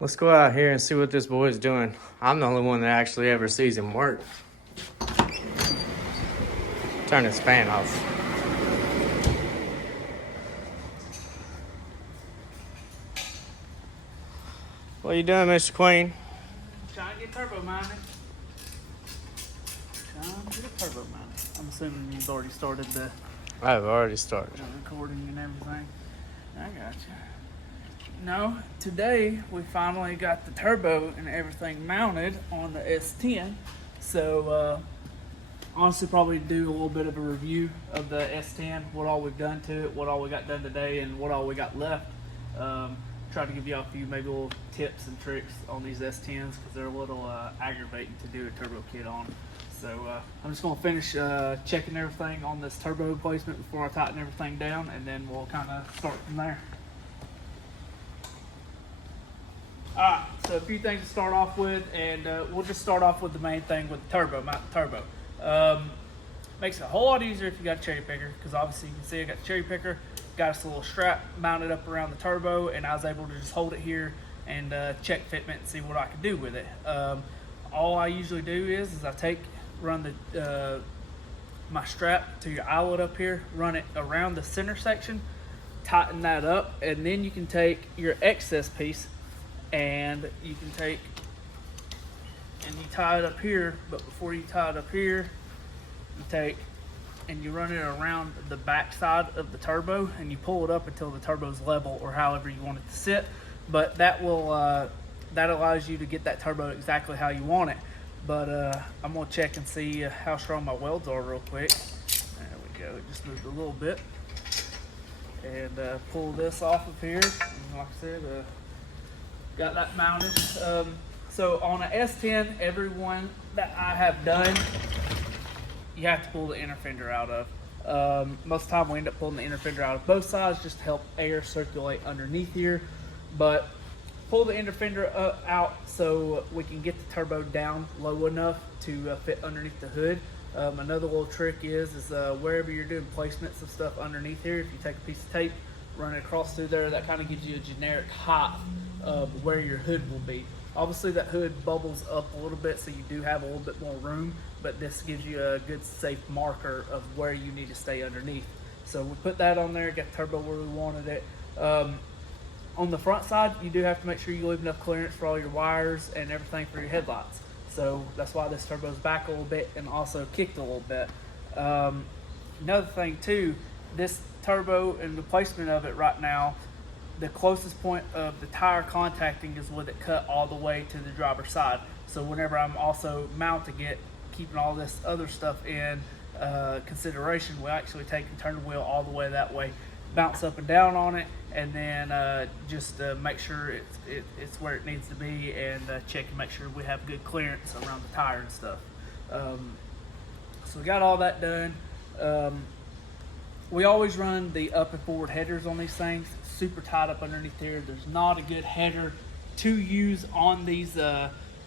Let's go out here and see what this boy's doing. I'm the only one that actually ever sees him work. Turn his fan off. What are you doing, Mr. Queen? Trying to get turbo mounted. I'm assuming you've already started the I've already started. recording and everything. I got you. No, today we finally got the turbo and everything mounted on the S-10. So, honestly, probably do a little bit of a review of the S-10, what all we've done to it, what all we got done today, and what all we got left. Try to give you all a few maybe little tips and tricks on these S10s because they're a little aggravating to do a turbo kit on. So I'm just going to finish checking everything on this turbo placement before I tighten everything down, and then we'll kind of start from there. Alright, so a few things to start off with, and we'll just start off with the main thing with the turbo, mount the turbo. Makes it a whole lot easier if you got a cherry picker, because obviously you can see I got the cherry picker, got this little strap mounted up around the turbo, and I was able to just hold it here and check fitment and see what I could do with it. All I usually do is I run the my strap to your eyelet up here, run it around the center section, tighten that up, and then you can take your excess piece and you can take and you tie it up here. But before you tie it up here, you take and you run it around the back side of the turbo, and you pull it up until the turbo's level or however you want it to sit. But that will that allows you to get that turbo exactly how you want it. But I'm gonna check and see how strong my welds are real quick. There we go, it just moved a little bit. And pull this off of here, and like I said, got that mounted. So on an S10, every one that I have done, you have to pull the inner fender out of. Most of the time we end up pulling the inner fender out of both sides just to help air circulate underneath here. But pull the inner fender out so we can get the turbo down low enough to fit underneath the hood. Another little trick is wherever you're doing placements of stuff underneath here, if you take a piece of tape, run it across through there, that kind of gives you a generic height of where your hood will be. Obviously that hood bubbles up a little bit, so you do have a little bit more room, but this gives you a good safe marker of where you need to stay underneath. So we put that on there, got the turbo where we wanted it. On the front side, you do have to make sure you leave enough clearance for all your wires and everything for your headlights. So that's why this turbo's back a little bit and also kicked a little bit. Another thing too, this turbo and the placement of it right now, the closest point of the tire contacting is with it cut all the way to the driver's side. So whenever I'm also mounting it, keeping all this other stuff in consideration, we actually take and turn the wheel all the way that way, bounce up and down on it, and then just make sure it's where it needs to be, and check and make sure we have good clearance around the tire and stuff. So we got all that done. We always run the up and forward headers on these things, super tight up underneath here. There's not a good header to use on these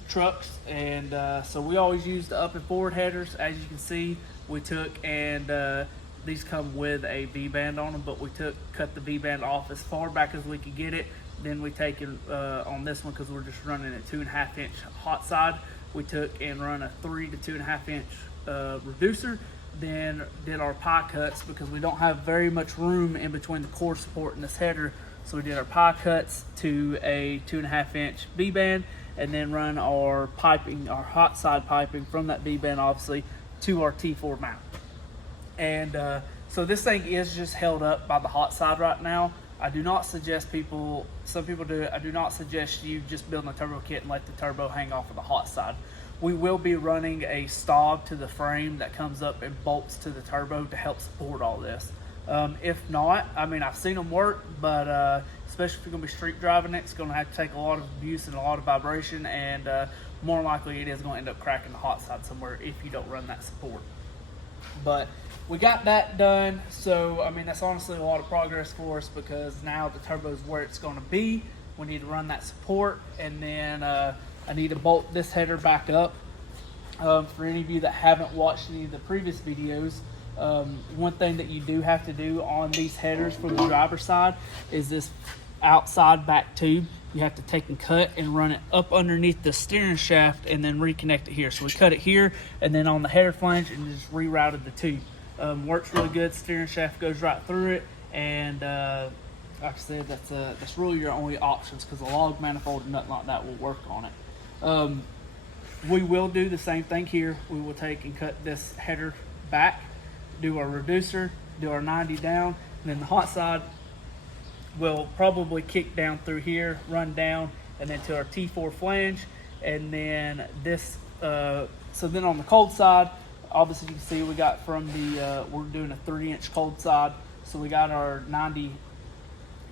trucks, and so we always use the up and forward headers. As you can see, we took and these come with a V-band on them, but we cut the V-band off as far back as we could get it. Then we take it on this one, because we're just running a 2.5 inch hot side, we took and run a 3 to 2.5 inch reducer. Then did our pie cuts, because we don't have very much room in between the core support and this header. So we did our pie cuts to a 2.5 inch V-band, and then run our piping, our hot side piping from that V-band obviously to our T4 mount. And so this thing is just held up by the hot side right now. I do not suggest people, some people do it, I do not suggest you just building a turbo kit and let the turbo hang off of the hot side. We will be running a stog to the frame that comes up and bolts to the turbo to help support all this. If not, I mean, I've seen them work, but especially if you're going to be street driving it, it's going to have to take a lot of abuse and a lot of vibration, and more likely it is going to end up cracking the hot side somewhere if you don't run that support. But we got that done, so I mean, that's honestly a lot of progress for us, because now the turbo's where it's going to be. We need to run that support, and then I need to bolt this header back up. For any of you that haven't watched any of the previous videos, one thing that you do have to do on these headers for the driver's side is this outside back tube. you have to take and cut and run it up underneath the steering shaft and then reconnect it here. So we cut it here and then on the header flange and just rerouted the tube. Works really good. Steering shaft goes right through it, and like I said, that's really your only options, because a log manifold and nothing like that will work on it. We will do the same thing here. We will take and cut this header back, do our reducer, do our 90 down, and then the hot side will probably kick down through here, run down, and then to our T4 flange, and then this. So then on the cold side, obviously you can see we got from the we're doing a 3-inch cold side, so we got our 90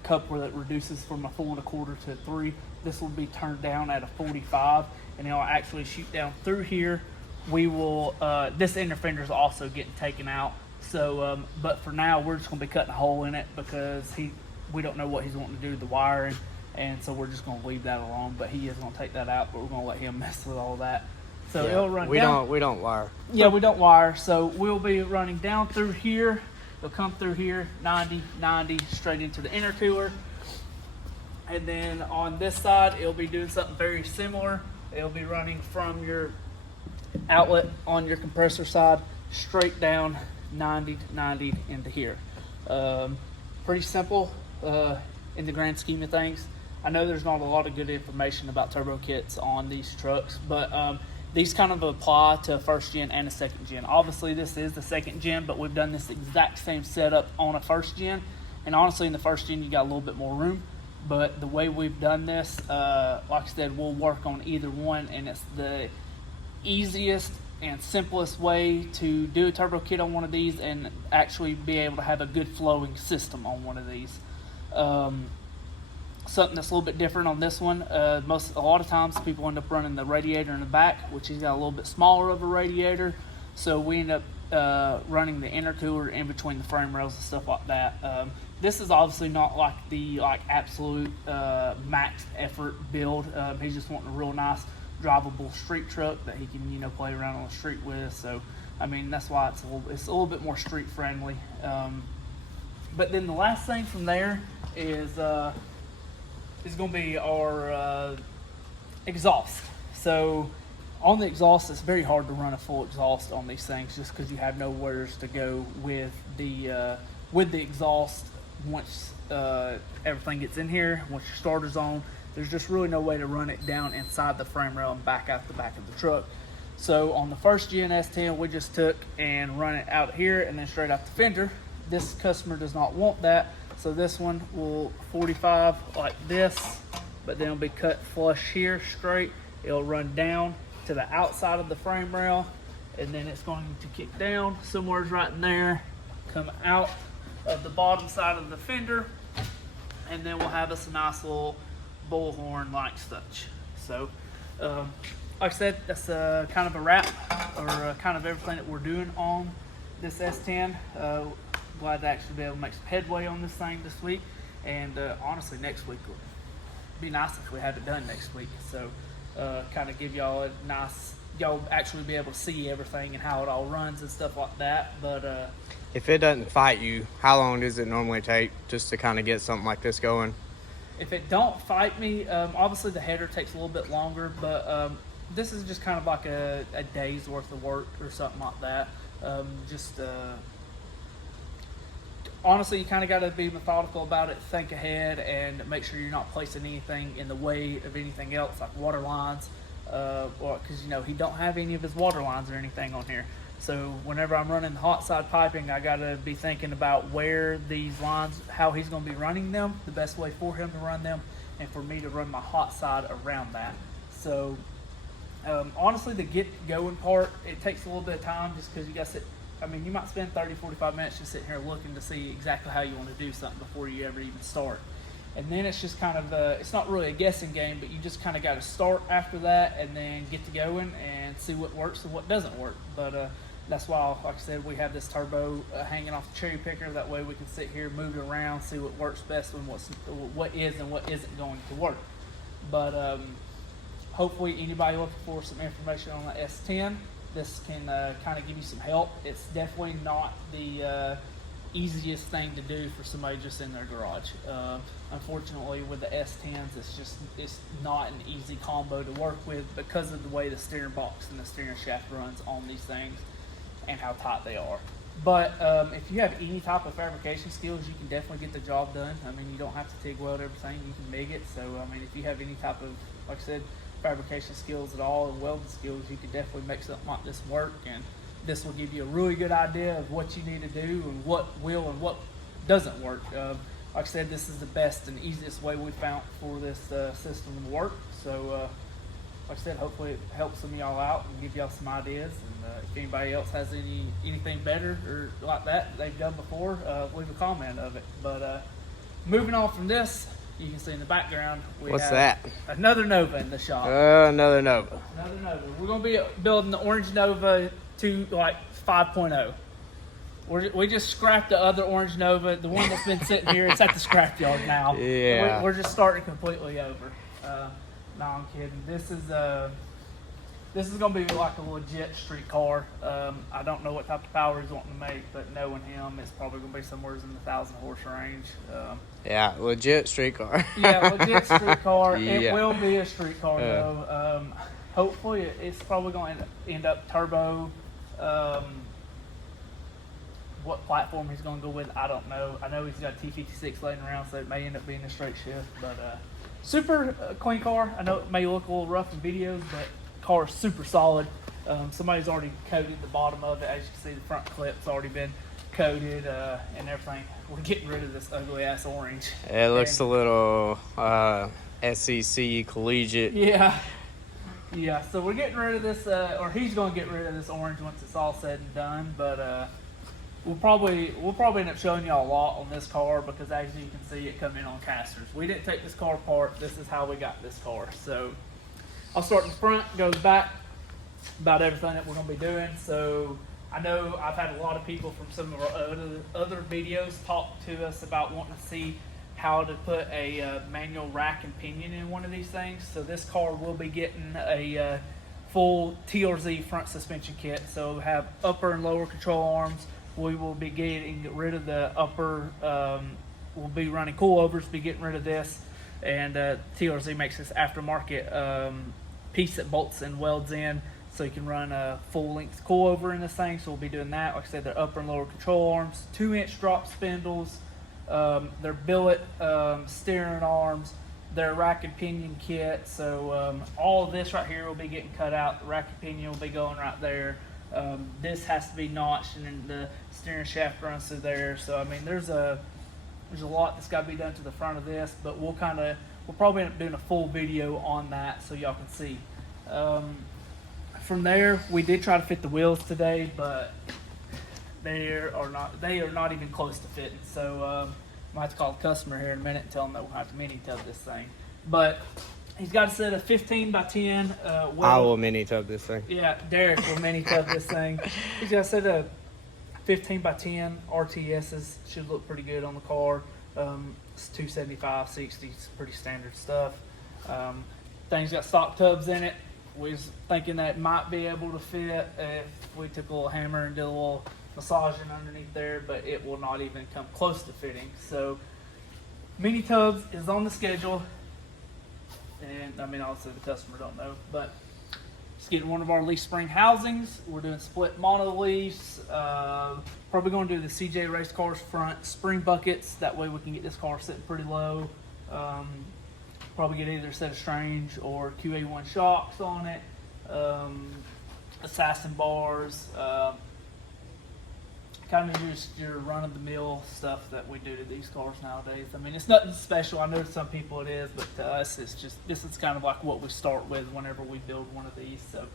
coupler that reduces from a 4 1/4 to 3. This will be turned down at a 45, and it'll actually shoot down through here. We will this inner fender is also getting taken out. So, but for now we're just gonna be cutting a hole in it because we don't know what he's wanting to do with the wiring, and so we're just gonna leave that alone. But he is gonna take that out, but we're gonna let him mess with all that. So Yeah, it'll run we down. We don't wire. Yeah, we don't wire. So we'll be running down through here. It'll come through here, 90, 90, straight into the intercooler. And then on this side, it'll be doing something very similar. It'll be running from your outlet on your compressor side, straight down 90 to 90 into here. Pretty simple in the grand scheme of things. I know there's not a lot of good information about turbo kits on these trucks, but these kind of apply to a first gen and a second gen. Obviously this is the second gen, but we've done this exact same setup on a first gen. And honestly in the first gen you got a little bit more room, but the way we've done this, like I said, we'll work on either one, and it's the easiest and simplest way to do a turbo kit on one of these and actually be able to have a good flowing system on one of these. Something that's a little bit different on this one, a lot of times people end up running the radiator in the back, which he's got a little bit smaller of a radiator, so we end up running the intercooler in between the frame rails and stuff like that. This is obviously not like the absolute max effort build. He's just wanting a real nice drivable street truck that he can play around on the street with. So I mean that's why it's a little bit more street friendly. But then the last thing from there is going to be our exhaust. So on the exhaust, it's very hard to run a full exhaust on these things just because you have nowheres to go with the exhaust once everything gets in here. Once your starter's on, there's just really no way to run it down inside the frame rail and back out the back of the truck. So on the first gen S-10, we just took and run it out here and then straight out the fender. This customer does not want that, so this one will 45 like this, but then it'll be cut flush here straight. It'll run down to the outside of the frame rail, and then it's going to kick down somewhere right in there, come out of the bottom side of the fender, and then we'll have us a nice little bullhorn like such. So like I said, that's kind of a wrap, or kind of everything that we're doing on this S10. Glad to actually be able to make some headway on this thing this week, and honestly next week would be nice if we had it done next week. So kind of give y'all a nice, y'all actually be able to see everything and how it all runs and stuff like that. But if it doesn't fight you, how long does it normally take just to kind of get something like this going? If it don't fight me, obviously the header takes a little bit longer, but this is just kind of like a day's worth of work or something like that. Honestly, you kind of got to be methodical about it, think ahead, and make sure you're not placing anything in the way of anything else, like water lines, because he don't have any of his water lines or anything on here. So whenever I'm running the hot side piping, I got to be thinking about where these lines, how he's going to be running them, the best way for him to run them, and for me to run my hot side around that. So honestly, the get going part, it takes a little bit of time just because you got to sit. I mean, you might spend 30, 45 minutes just sitting here looking to see exactly how you want to do something before you ever even start. And then it's just kind of, it's not really a guessing game, but you just kind of got to start after that and then get to going and see what works and what doesn't work. But that's why, like I said, we have this turbo hanging off the cherry picker. That way we can sit here, move it around, see what works best and what is and what isn't going to work. But hopefully anybody looking for some information on the S10, this can kind of give you some help. It's definitely not the easiest thing to do for somebody just in their garage. Unfortunately, with the S-10s, it's not an easy combo to work with because of the way the steering box and the steering shaft runs on these things and how tight they are. But if you have any type of fabrication skills, you can definitely get the job done. I mean, you don't have to TIG weld everything, you can MIG it. So, I mean, if you have any type of, like I said, fabrication skills at all and welding skills, you can definitely make something like this work. And this will give you a really good idea of what you need to do and what will and what doesn't work. Like I said, this is the best and easiest way we found for this system to work. So, like I said, hopefully it helps some of y'all out and give y'all some ideas. And if anybody else has anything better or like that they've done before, leave a comment of it. But moving on from this, you can see in the background we What's have that? another Nova in the shop. Another Nova. Another Nova. We're going to be building the Orange Nova to like 5.0. We just scrapped the other Orange Nova, the one that's been sitting here. It's at the scrapyard now. Yeah. We're just starting completely over. No, I'm kidding. This is gonna be like a legit street car. I don't know what type of power he's wanting to make, but knowing him, it's probably gonna be somewhere in the 1,000 horse range. Yeah, legit street car. Yeah, legit street car. It Yeah. will be a street car though. Hopefully, it's probably going to end up turbo. What platform he's going to go with, I don't know. I know he's got a T56 laying around, so it may end up being a straight shift. But super clean car. I know it may look a little rough in videos, but car is super solid. Somebody's already coated the bottom of it. As you can see, the front clip's already been coated and everything. We're getting rid of this ugly ass orange. It looks a little SEC collegiate. Yeah. Yeah, so we're getting rid of this, or he's going to get rid of this orange once it's all said and done. But we'll probably end up showing y'all a lot on this car because as you can see, it come in on casters. We didn't take this car apart. This is how we got this car. So I'll start in the front, goes back, about everything that we're going to be doing. So I know I've had a lot of people from some of our other videos talk to us about wanting to see how to put a manual rack and pinion in one of these things. So this car will be getting a full TRZ front suspension kit. So we'll have upper and lower control arms. We will be getting rid of the upper, we'll be running coilovers, be getting rid of this. And TRZ makes this aftermarket piece that bolts and welds in so you can run a full length coilover in this thing. So we'll be doing that. Like I said, they're upper and lower control arms, 2-inch drop spindles, their billet steering arms, their rack and pinion kit. So all of this right here will be getting cut out. The rack and pinion will be going right there. This has to be notched and then the steering shaft runs through there. So I mean there's a lot that's got to be done to the front of this, but we'll probably end up doing a full video on that so y'all can see. From there, we did try to fit the wheels today, but they are not even close to fitting. So I might have to call the customer here in a minute and tell them that we'll have to mini tub this thing. But he's got a set of 15 by 10. I will mini tub this thing. Yeah, Derek will mini tub this thing. He's got a set of 15 by 10 RTSs. Should look pretty good on the car. It's 275, 60. It's pretty standard stuff. Thing's got stock tubs in it. We was thinking that it might be able to fit if we took a little hammer and did a little massaging underneath there, but it will not even come close to fitting. So mini tubs is on the schedule. And I mean, obviously the customer don't know, but just getting one of our leaf spring housings. We're doing split mono leaves. Probably going to do the CJ race cars front spring buckets. That way we can get this car sitting pretty low. Probably get either a set of Strange or QA1 shocks on it. Assassin bars. Kind of just your run-of-the-mill stuff that we do to these cars nowadays. I mean, it's nothing special. I know to some people it is, but to us, this is kind of like what we start with whenever we build one of these. So,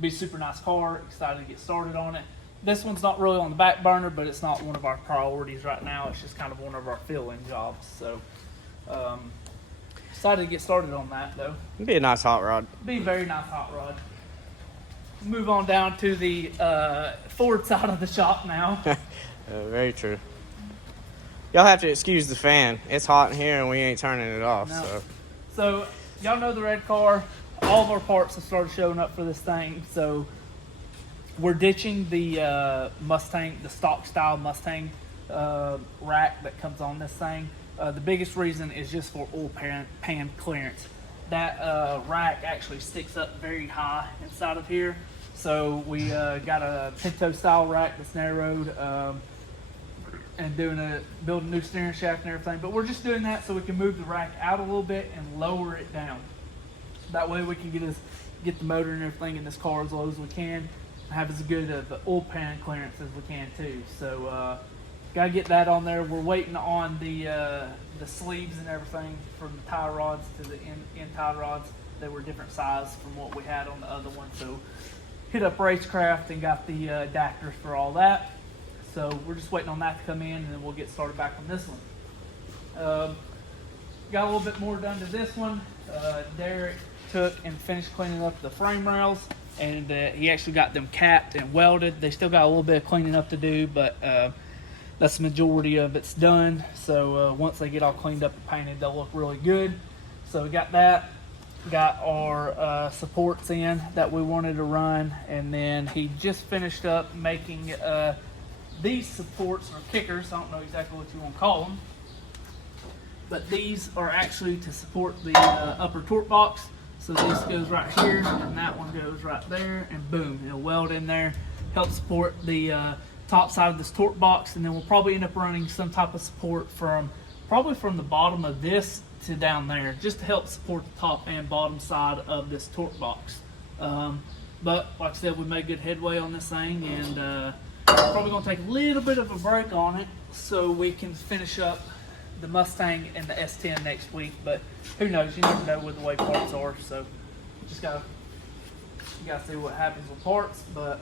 be a super nice car. Excited to get started on it. This one's not really on the back burner, but it's not one of our priorities right now. It's just kind of one of our fill-in jobs. So, excited to get started on that, though. It'd be a nice hot rod. Be a very nice hot rod. Move on down to the forward side of the shop now. Very true. Y'all have to excuse the fan. It's hot in here and we ain't turning it off. No. So y'all know the red car. All of our parts have started showing up for this thing. So we're ditching the Mustang, the stock style Mustang rack that comes on this thing. The biggest reason is just for oil pan clearance. That rack actually sticks up very high inside of here. So we got a Pinto style rack that's narrowed and building a new steering shaft and everything. But we're just doing that so we can move the rack out a little bit and lower it down. That way we can get the motor and everything in this car as low as we can, and have as good of the oil pan clearance as we can too. So gotta get that on there. We're waiting on the sleeves and everything from the tie rods to the end tie rods. They were different size from what we had on the other one. So hit up Racecraft and got the adapters for all that. So we're just waiting on that to come in, and then we'll get started back on this one. Got a little bit more done to this one. Derek took and finished cleaning up the frame rails, and he actually got them capped and welded. They still got a little bit of cleaning up to do, but that's the majority of it's done. So once they get all cleaned up and painted, they'll look really good. So we got that. Got our supports in that we wanted to run, and then he just finished up making these supports or kickers. I don't know exactly what you want to call them, but these are actually to support the upper torque box. So this goes right here, and that one goes right there, and boom, it'll weld in there, help support the top side of this torque box. And then we'll probably end up running some type of support probably from the bottom of this to down there, just to help support the top and bottom side of this torque box. But like I said, we made good headway on this thing, and probably gonna take a little bit of a break on it so we can finish up the Mustang and the S-10 next week. But who knows, you never know with the way parts are, so you gotta see what happens with parts. But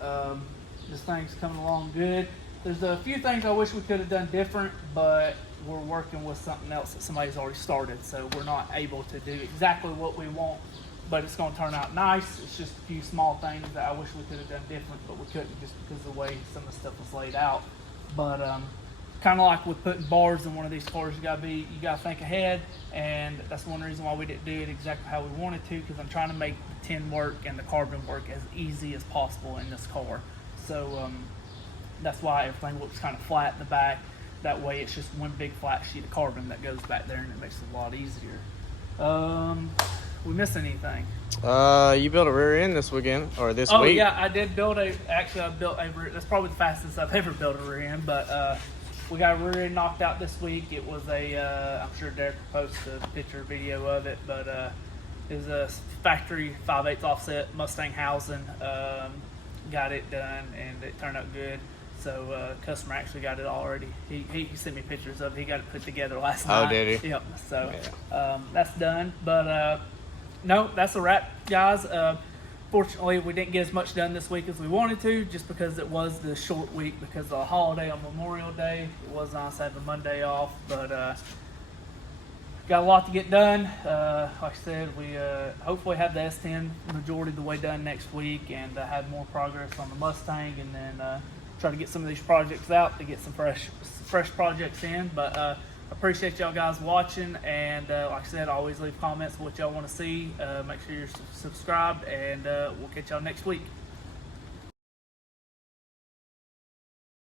this thing's coming along good. There's a few things I wish we could have done different, but we're working with something else that somebody's already started, so we're not able to do exactly what we want, but it's going to turn out nice. It's just a few small things that I wish we could have done different, but we couldn't just because of the way some of the stuff was laid out. But kind of like with putting bars in one of these cars, you gotta think ahead, and that's one reason why we didn't do it exactly how we wanted to, because I'm trying to make the tin work and the carbon work as easy as possible in this car. So that's why everything looks kind of flat in the back. That way it's just one big flat sheet of carbon that goes back there, and it makes it a lot easier. We miss anything? You built a rear end this weekend, or this week? Oh yeah, I did build I built a rear. That's probably the fastest I've ever built a rear end, but we got a rear end knocked out this week. It was I'm sure Derek will post a picture or video of it, but it was a factory 5/8 offset Mustang housing. Got it done, and it turned out good. So customer actually got it already. He sent me pictures of it. He got it put together last night. Oh, did he? Yep. So that's done. But no, that's a wrap, guys. Fortunately, we didn't get as much done this week as we wanted to, just because it was the short week because of the holiday on Memorial Day. It was nice having Monday off, but got a lot to get done. Like I said, we hopefully have the S-10 majority of the way done next week, and have more progress on the Mustang, and then try to get some of these projects out to get some fresh projects in. But appreciate y'all guys watching, and like I said, always leave comments what y'all want to see. Make sure you're subscribed, and we'll catch y'all next week.